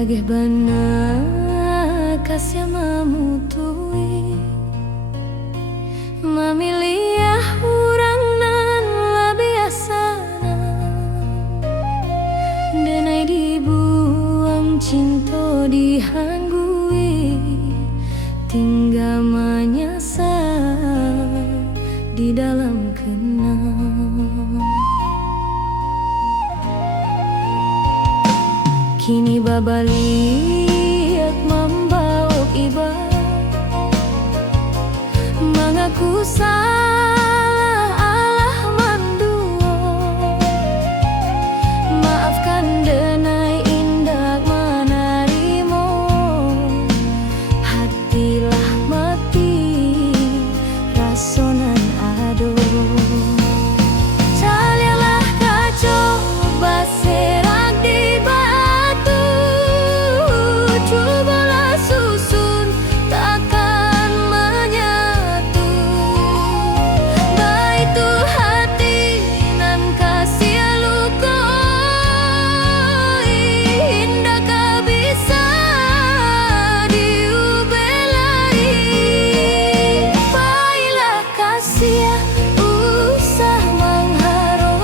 Agih bener kasih mamutui mamiliah urang nan labiasana denai dibuang cinta dihanggui tinggal menyesal di dalam kenang. Kini babaliak membawa iba mengaku salah Allah mandua maafkan denai indak menarimo hatilah mati rasonan ado calialah kacau baserak di batu cobalah susun takkan menyatu baitu hati nan kasih luka indah ka bisa diubelai pailah kasih usah mengharap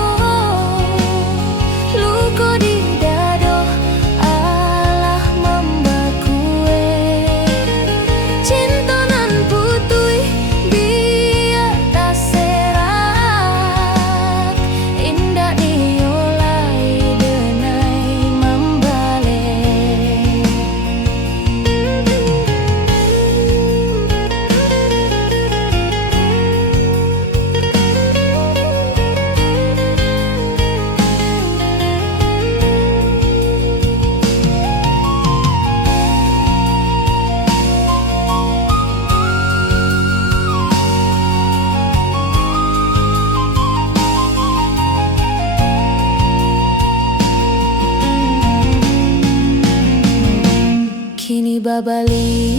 luka di dado Allah membakue cinta nan putui biar tak serak indah diolai denai membalik. Kini babali